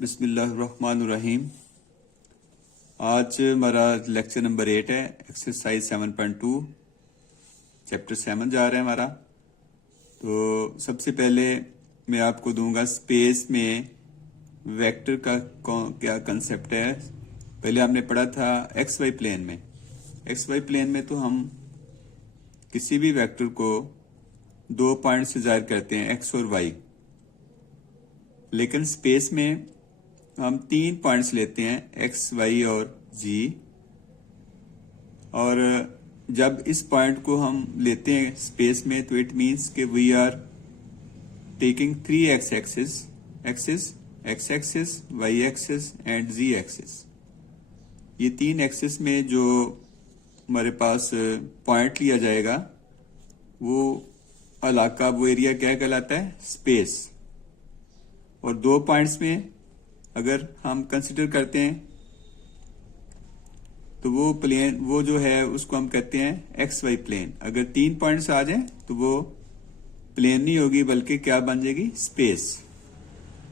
बिस्मिल्लाहिर्रहमानिर्रहीम। आज हमारा लेक्चर नंबर 8 है, एक्सरसाइज 7.2 चैप्टर 7 जा रहा है हमारा। तो सबसे पहले मैं आपको दूंगा स्पेस में वेक्टर का क्या कंसेप्ट है। पहले आपने पढ़ा था एक्स वाई प्लेन में। एक्स वाई प्लेन में तो हम किसी भी वेक्टर को 2 पॉइंट से जाहिर करते हैं, एक्स और वाई। लेकिन स्पेस में हम 3 पॉइंट्स लेते हैं, एक्स वाई और जी। और जब इस पॉइंट को हम लेते हैं स्पेस में तो इट मीन्स कि we are taking 3 x axis, x axis, Y axis and z axis. ये 3 एक्सिस में जो हमारे पास पॉइंट लिया जाएगा वो इलाका, वो एरिया क्या कहलाता है? स्पेस। और 2 पॉइंट्स में अगर हम कंसिडर करते हैं तो वो प्लेन, वो जो है उसको हम कहते हैं एक्स वाई प्लेन। अगर 3 पॉइंट्स आ जाएं तो वो प्लेन नहीं होगी बल्कि क्या बन जाएगी? स्पेस।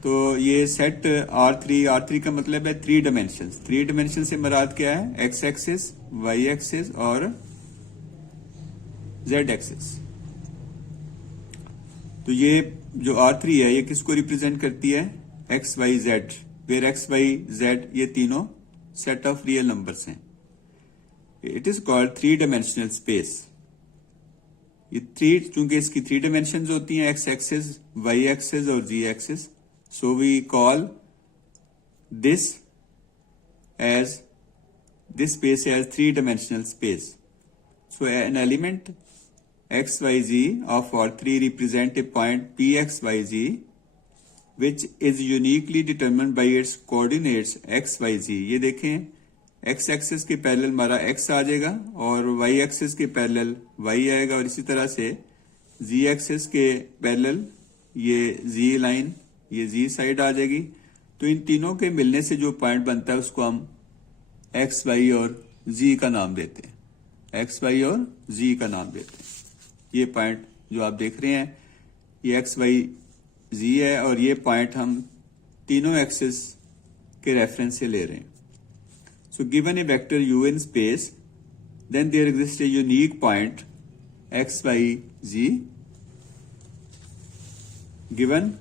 तो ये सेट R3 का मतलब है 3 डायमेंशन। 3 डायमेंशन से मुराद क्या है? एक्स एक्सिस, वाई एक्सिस और जेड एक्सिस। तो ये जो R3 है ये किसको रिप्रेजेंट करती है? X y z, where x y z ये तीनों सेट ऑफ रियल नंबर्स हैं। It is called 3 dimensional space. ये 3, चूंकि इसकी 3 डायमेंशंस होती हैं, एक्स एक्सिस, वाई एक्सिस और Z axis, so we call this space as 3 dimensional space. So an element xyz of R3 represent a point pxyz which is uniquely determined by its coordinates xyz। ये देखें, x axis के parallel हमारा x आ जाएगा और y axis के parallel y आएगा, और इसी तरह से z एक्सिस के पैरेलल ये z लाइन, ये z साइड आ जाएगी। तो इन तीनों के मिलने से जो पॉइंट बनता है उसको हम x, y और z का नाम देते हैं, x, y और z का नाम देते हैं। ये पॉइंट जो आप देख रहे हैं ये एक्स वाई जी है, और ये पॉइंट हम तीनों एक्सिस के रेफरेंस से ले रहे हैं। So given a vector u in space, then there exist a unique point x Y z. Given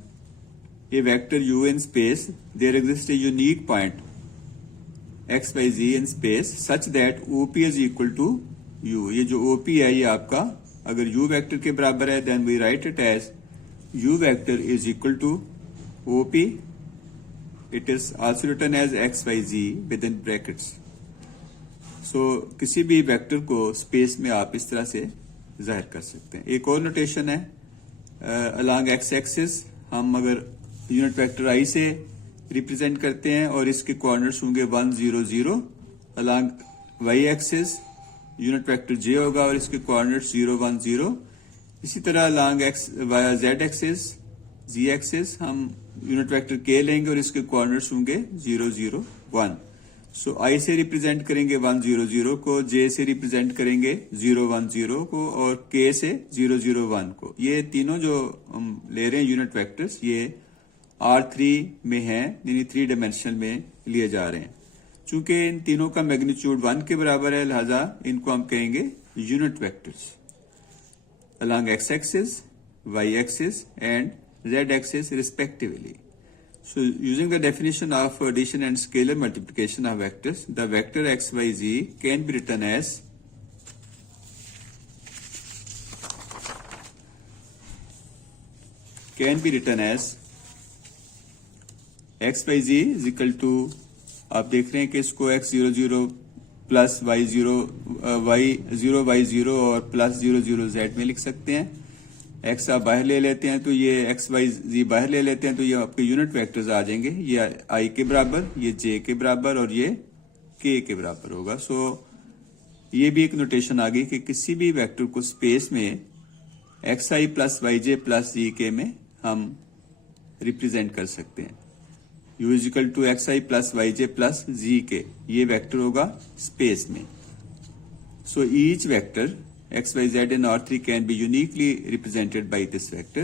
a vector u in space, there exist a unique point x Y z in space such that OP is equal to u. ये जो OP है ये आपका अगर u vector के बराबर है then we write it as u vector is equal to OP। It is also written as x Y Z within brackets. So किसी भी वेक्टर को स्पेस में आप इस तरह से जाहिर कर सकते हैं। एक और नोटेशन है, अलोंग एक्स एक्सिस हम अगर यूनिट वेक्टर i से रिप्रेजेंट करते हैं और इसके कोऑर्डिनेट्स होंगे 1 0 0। Along y axis unit vector j होगा और इसके कोऑर्डिनेट्स 0 1 0। इसी तरह along Z axis, z axis हम यूनिट वेक्टर k लेंगे और इसके कोऑर्डिनेट्स होंगे 0 0 1। सो i से रिप्रेजेंट करेंगे 1 0 0 को, j से रिप्रेजेंट करेंगे 0 1 0 को और k से 0 0 1 को। ये तीनों जो हम ले रहे हैं यूनिट वेक्टर्स ये R3 में हैं, यानी 3 डायमेंशन में लिए जा रहे हैं। चूंकि इन तीनों का मैग्नीट्यूड 1 के बराबर है लिहाजा इनको हम कहेंगे unit vectors along x axis, Y axis and z axis respectively. So using the definition of addition and scalar multiplication of vectors, the vector x Y z can be written as x Y z is equal to, आप देख रहे हैं कि इसको x 0 0 plus y 0 y 0 और plus 0 0 z में लिख सकते हैं। x आप बाहर ले लेते हैं तो ये x y z बाहर ले लेते हैं तो ये आपके यूनिट वेक्टर्स आ जाएंगे। ये i के बराबर, ये j के बराबर और ये k के बराबर होगा। सो ये भी एक नोटेशन आ गई कि किसी भी वेक्टर को स्पेस में xi plus yj plus zk में हम रिप्रेजेंट कर सकते हैं। u is equal to x i plus y j plus z के, ये वेक्टर होगा स्पेस में। So each vector x y z in R3 can be uniquely represented by this vector.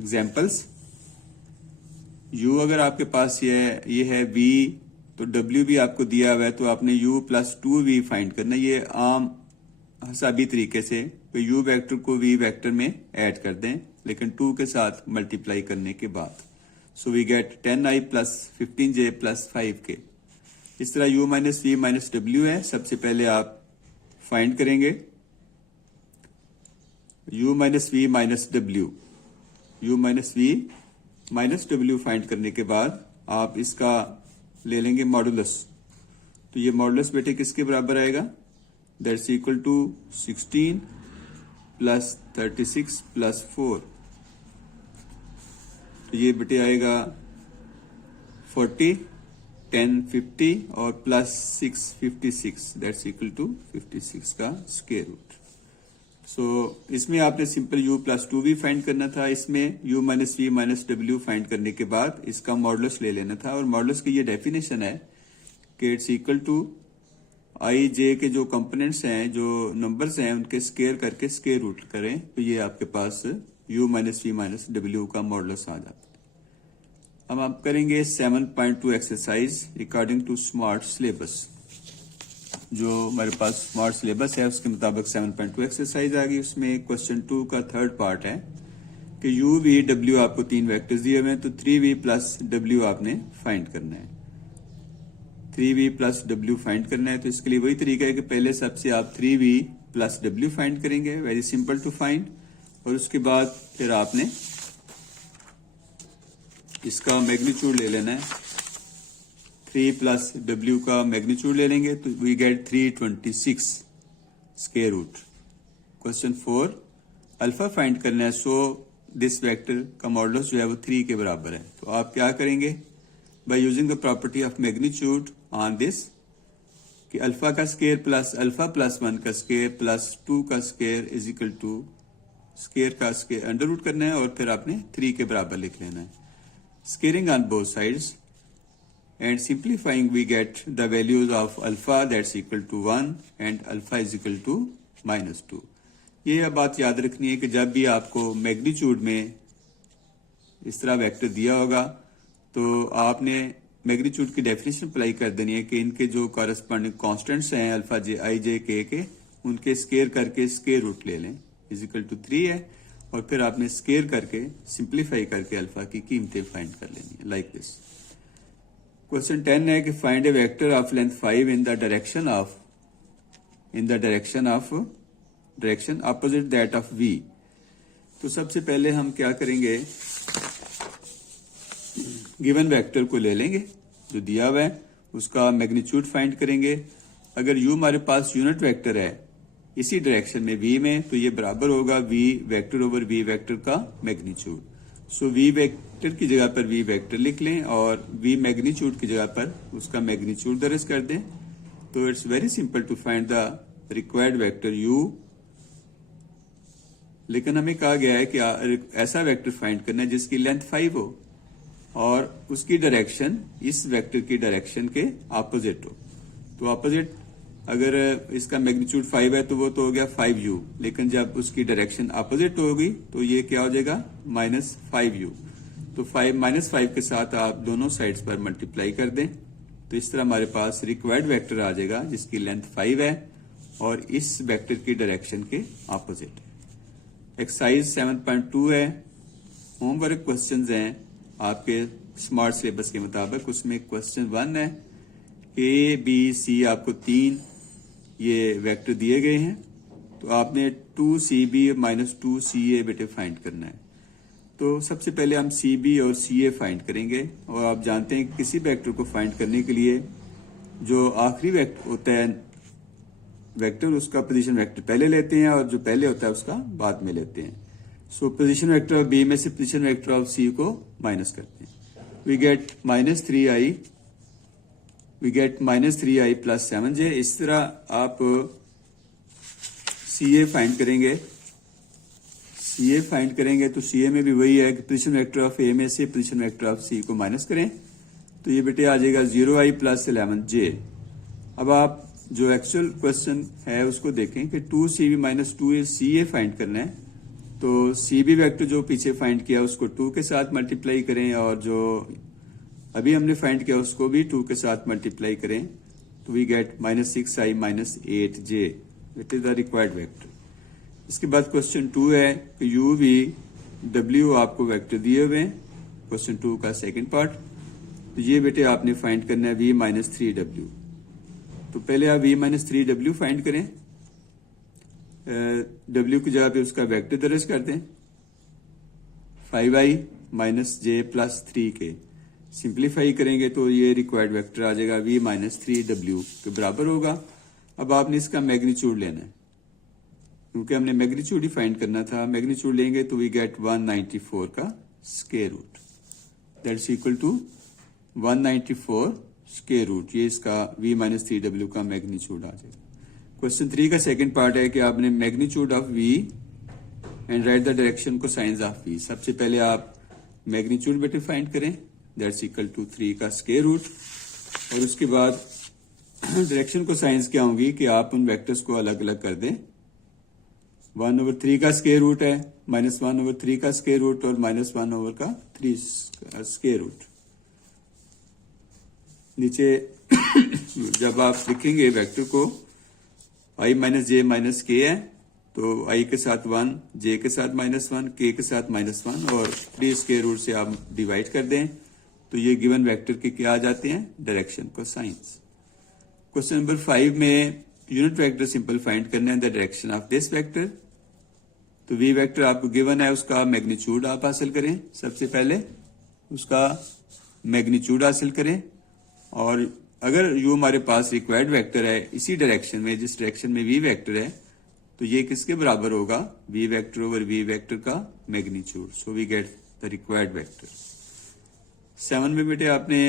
Examples, u अगर आपके पास ये है v, तो w भी आपको दिया हुआ है, तो आपने u प्लस 2v फाइंड करना है। ये आम हिसाबी तरीके से तो u वेक्टर को v वेक्टर में ऐड कर दें, लेकिन 2 के साथ मल्टीप्लाई करने के बाद। So we get 10i plus 15j plus 5k। इस तरह u minus v minus w है। सबसे पहले आप फाइंड करेंगे u minus v minus w, u minus v minus w find करने के बाद आप इसका ले लेंगे मॉडुलस। तो ये मॉडुलस बेटे किसके बराबर आएगा? That's equal to 16 plus 36 plus 4। तो ये बेटे आएगा 40, 10 50 और प्लस 6 56, दैट्स इक्वल टू 56 का स्क्वायर रूट। सो इसमें आपने simple u plus 2v find करना था। इसमें u minus v minus w find करने के बाद इसका मॉडुलस ले लेना था। और मॉडुलस की ये डेफिनेशन है कि it's equal to i j के जो कंपोनेंट्स हैं, जो नंबर्स हैं, उनके स्क्वायर करके स्क्वायर रूट करें, तो ये आपके पास u minus v minus w का मॉडुलस आ जाता है। अब आप करेंगे 7.2 exercise regarding to smart syllabus. जो हमारे पास स्मार्ट सिलेबस है उसके मुताबिक 7.2 एक्सरसाइज आ गई। उसमें क्वेश्चन 2 का थर्ड पार्ट है कि u v w आपको 3 वेक्टर्स दिए हुए हैं, तो 3v प्लस w आपने फाइंड करना है। 3v प्लस w फाइंड करना है। तो इसके लिए वही तरीका है कि पहले सबसे आप 3v प्लस w फाइंड करेंगे, वेरी सिंपल टू फाइंड। और उसके बाद फिर आपने इसका मैग्नीट्यूड ले लेना है। 3 प्लस w का मैग्नीट्यूड ले लेंगे तो we get 326 square root. Question 4 alpha find करना है। सो दिस वेक्टर का मॉडुलस जो है वो 3 के बराबर है। तो आप क्या करेंगे? By using the property of magnitude on this कि अल्फा का स्क्वायर प्लस अल्फा प्लस 1 का स्क्वायर प्लस 2 का square is equal to square का स्क्वायर अंडर रूट करना है और फिर आपने 3 के बराबर लिख लेना है। Squaring on both sides and simplifying we get the values of alpha that's equal to 1 and alpha is equal to minus 2। ये बात याद रखनी है कि जब भी आपको मैग्नीट्यूड में इस तरह वेक्टर दिया होगा तो आपने मैग्नीट्यूड की डेफिनेशन अप्लाई कर देनी है कि इनके जो कॉरेस्पॉन्डिंग कांस्टेंट्स हैं अल्फा जे आई जे के उनके स्क्वायर करके स्क्वायर रूट ले लें, इज इक्वल टू 3 है। और फिर आपने स्क्वायर करके सिंप्लीफाई करके अल्फा की कीमतें फाइंड कर लेनी है, लाइक दिस। क्वेश्चन 10 है कि find A vector of length 5 in the direction opposite that of v। तो सबसे पहले हम क्या करेंगे? गिवन वेक्टर को ले लेंगे जो दिया हुआ है, उसका मैग्नीट्यूड फाइंड करेंगे। अगर u हमारे पास यूनिट वेक्टर है इसी डायरेक्शन में v में, तो ये बराबर होगा v vector over v vector का मैग्नीट्यूड। सो v वेक्टर की जगह पर v वेक्टर लिख लें और v मैग्नीट्यूड की जगह पर उसका मैग्नीट्यूड दर्ज कर दें। तो it's very simple to find the required vector u। लेकिन हमें कहा गया है कि ऐसा वेक्टर फाइंड करना है जिसकी लेंथ 5 हो और उसकी डायरेक्शन इस वेक्टर की डायरेक्शन के ऑपोजिट हो। तो ऑपोजिट अगर इसका मैग्नीट्यूड 5 है तो वो तो हो गया 5u, लेकिन जब उसकी डायरेक्शन अपोजिट होगी तो ये क्या हो जाएगा? -5u। तो 5 के साथ आप दोनों साइड्स पर मल्टीप्लाई कर दें, तो इस तरह हमारे पास रिक्वायर्ड वेक्टर आ जाएगा जिसकी लेंथ 5 है और इस वेक्टर की डायरेक्शन के ऑपोजिट है। एक्सरसाइज 7.2 है। होमवर्क क्वेश्चंस हैं आपके स्मार्ट सिलेबस के मुताबिक। उसमें क्वेश्चन 1 है A B C आपको 3 ये वेक्टर दिए गए हैं, तो आपने 2CB माइनस 2CA बेटे फाइंड करना है। तो सबसे पहले हम CB और CA फाइंड करेंगे। और आप जानते हैं किसी वेक्टर को फाइंड करने के लिए जो आखिरी वेक्टर होता है वेक्टर, उसका पोजीशन वेक्टर पहले लेते हैं और जो पहले होता है उसका बाद में लेते हैं। So position vector of B में से पोजीशन वेक्टर ऑफ C को माइनस करते हैं। We get -3i plus 7j। इस तरह आप CA फाइंड करेंगे तो CA में भी वही है कि पोजीशन वेक्टर ऑफ A में से पोजीशन वेक्टर ऑफ C को माइनस करें, तो ये बेटे आ जाएगा 0i प्लस 11j। अब आप जो एक्चुअल क्वेश्चन है उसको देखें कि 2CB माइनस 2CA फाइंड करना है। तो सी बी वेक्टर जो पीछे फाइंड किया उसको 2 के साथ मल्टीप्लाई करें और जो अभी हमने फाइंड किया उसको भी 2 के साथ मल्टीप्लाई करें तो we get -6i -8j it is the required vector. इसके बाद क्वेश्चन 2 है कि u v w आपको वेक्टर दिए हुए हैं, क्वेश्चन 2 का सेकंड पार्ट। तो ये बेटे आपने फाइंड करना है v -3w। तो पहले आप v -3w फाइंड करें, w की जगह पे उसका वेक्टर दर्ज कर दें 5i -j + 3k। सिंप्लीफाई करेंगे तो ये रिक्वायर्ड वेक्टर आ जाएगा v -3w के बराबर होगा। अब आपने इसका मैग्नीट्यूड लेना है, क्योंकि हमने मैग्नीट्यूड ही फाइंड करना था। मैग्नीट्यूड लेंगे तो वी गेट 194 का square root, that's equal to 194 square root. ये इसका v -3w का मैग्नीट्यूड आ जाएगा। क्वेश्चन 3 का सेकंड पार्ट है कि आपने magnitude of v and right the direction cosines of v। सबसे पहले आप मैग्नीट्यूड बेटे फाइंड करें, दैट्स इक्वल टू 3 का स्क्वायर रूट, और उसके बाद डायरेक्शन कोसाइंस क्या होंगी कि आप उन वेक्टर्स को अलग अलग कर दें। 1/3 का स्क्वायर रूट है, -1/3 का स्क्वायर रूट और -1/3 स्क्वायर रूट। नीचे जब आप लिखेंगे वेक्टर को i -j -k है तो i के साथ 1, j के साथ -1, k के साथ -1 और 3 स्क्वायर रूट से आप डिवाइड कर दें तो ये गिवन वेक्टर के क्या आ जाते हैं, डायरेक्शन कोसाइंस। क्वेश्चन नंबर 5 में यूनिट वेक्टर सिंपल फाइंड करना है the direction of this vector. तो v वेक्टर आपको गिवन है, उसका मैग्नीट्यूड आप हासिल करें। सबसे पहले उसका मैग्नीट्यूड हासिल करें, और अगर u हमारे पास रिक्वायर्ड वेक्टर है इसी डायरेक्शन में, जिस डायरेक्शन में v वेक्टर है, तो ये किसके बराबर होगा, v vector over v vector का magnitude. So we get the required vector. 7 में बेटे आपने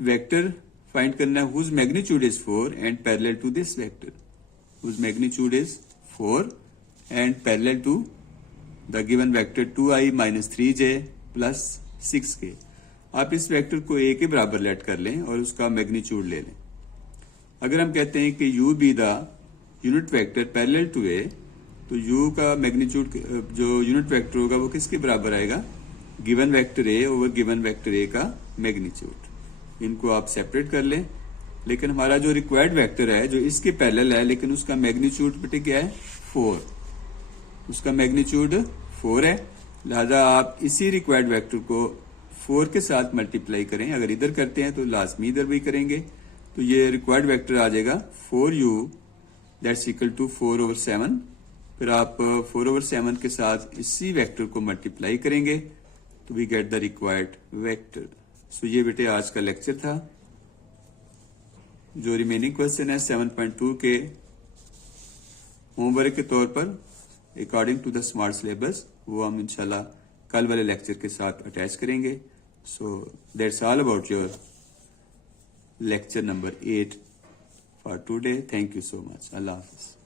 वेक्टर फाइंड करना है whose magnitude is 4 and parallel to this vector, whose magnitude is 4 and parallel to the given vector 2i -3j + 6k। आप इस vector को a के बराबर लेट कर लें और उसका मैग्नीट्यूड ले लें। अगर हम कहते हैं कि u be the unit vector parallel to a, तो u का मैग्नीट्यूड जो यूनिट वेक्टर होगा वो किसके बराबर आएगा, given vector a over given vector a का मैग्नीट्यूड। इनको आप सेपरेट कर लें। लेकिन हमारा जो रिक्वायर्ड वेक्टर है जो इसके पैरेलल है, लेकिन उसका मैग्नीट्यूड बेटे क्या है, 4, उसका मैग्नीट्यूड 4 है। लिहाजा आप इसी रिक्वायर्ड वेक्टर को 4 के साथ मल्टीप्लाई करें। अगर इधर करते हैं तो लाजमी इधर भी करेंगे, तो ये रिक्वायर्ड वेक्टर आ जाएगा 4u दैट्स इक्वल टू 4/7। फिर आप 4/7 के साथ इसी वेक्टर को मल्टीप्लाई करेंगे तो we get the required vector. So ये बेटे आज का लेक्चर था। जो रिमेनिंग क्वेश्चन है 7.2 के होमवर्क के तौर पर according to the smart syllabus, वो हम इंशाल्लाह कल वाले लेक्चर के साथ अटैच करेंगे। So that's all about your lecture number 8 for today. Thank you so much. Allah Hafiz.